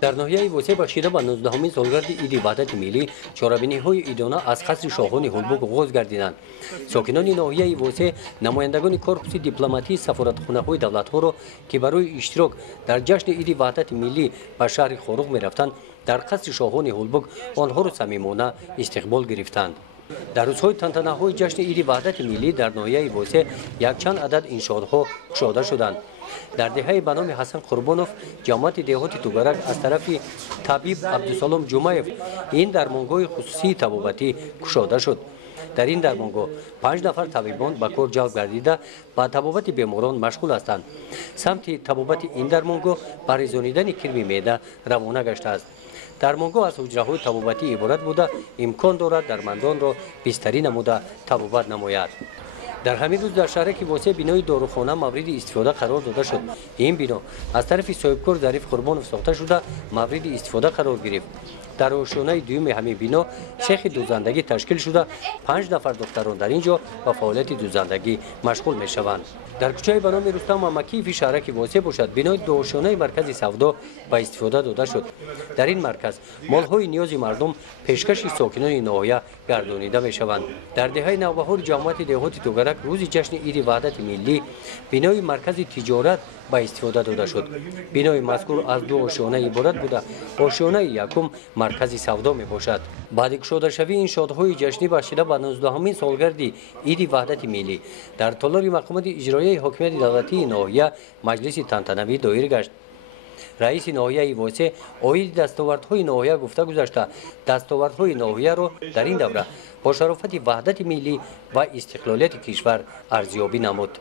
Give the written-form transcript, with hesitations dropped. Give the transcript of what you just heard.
در ناحیه وسه بخشیده به 19مین سالگرد عید وحدت ملی چهاربینی‌های ایدانه از قصر شاهان هولبوگ آغاز گردیدند. ساکنان ناحیه وسه نمایندگان کورپس دیپلماتی سفارتخانه‌های دولت‌ها را که برای اشتراک در جشن عید وحدت ملی به شهر خاروق می‌رفتند در قصر شاهان هولبوگ آنها را صمیمانه استقبال گرفتند. در روزهای تنتنه‌های جشن عید وحدت ملی در ناحیه وسه یک چند عدد انشاءها گشوده شدند. در دهه به نام حسن قربانوف جماعت دهات توگرک از طرف طبیب عبدالسلام جمعیف این درمانگاه خصوصی طبابتی گشوده شد. در این درمانگاه 5 نفر طبیبان به کار جلب گردیده به طبابت بیماران مشغول هستند. سمت طبابت این درمانگاه به رسانیدن کرم معده روانه گشته است. درمانگاه از حجره‌های طبابتی عبارت بوده امکان دارد درماندان را بستری نموده طبابت نماید. در همین روز در شهرک وسه بینای داروخانه مورد استفاده قرار داده شد. این بنا از طرف صاحبکار ظریف قربانوف ساخته شده مورد استفاده قرار گرفت. در آشیانه دوم همین بنا سیخ دوزندگی تشکیل شده 5 نفر دختران در اینجا به فعالیت دوزندگی مشغول می شوند. در کوچه به نام رستم ممکی فی شهرک وسه باشد بنای دو آشیانه مرکز سودا به استفاده داده شد. در این مرکز مالهای نیاز مردم پیشکش ساکنان ناحیه گردانیده می شوند. در دهه نوبهار جماعت دهات توگرک روز جشن عید وحدت ملی بنای مرکز تجارت به استفاده داده شد. بنای مذکور از دو آشیانه عبارت بوده. آشیانه یکم مرکز سودا می باشد. بعد گشوده شوی این شادهای جشنی بخشیده به 19مین سالگرد عید وحدت ملی در تالار مقامات اجرایی حاکمیت دولتی ناحیه مجلس تنتنوی دایر گشت. رئیس ناحیه وسه اوید دستاوردهای ناحیه گفته گذاشته دستاوردهای ناحیه را در این دوره با شرافت وحدت ملی و استقلالیت کشور ارزیابی نمود.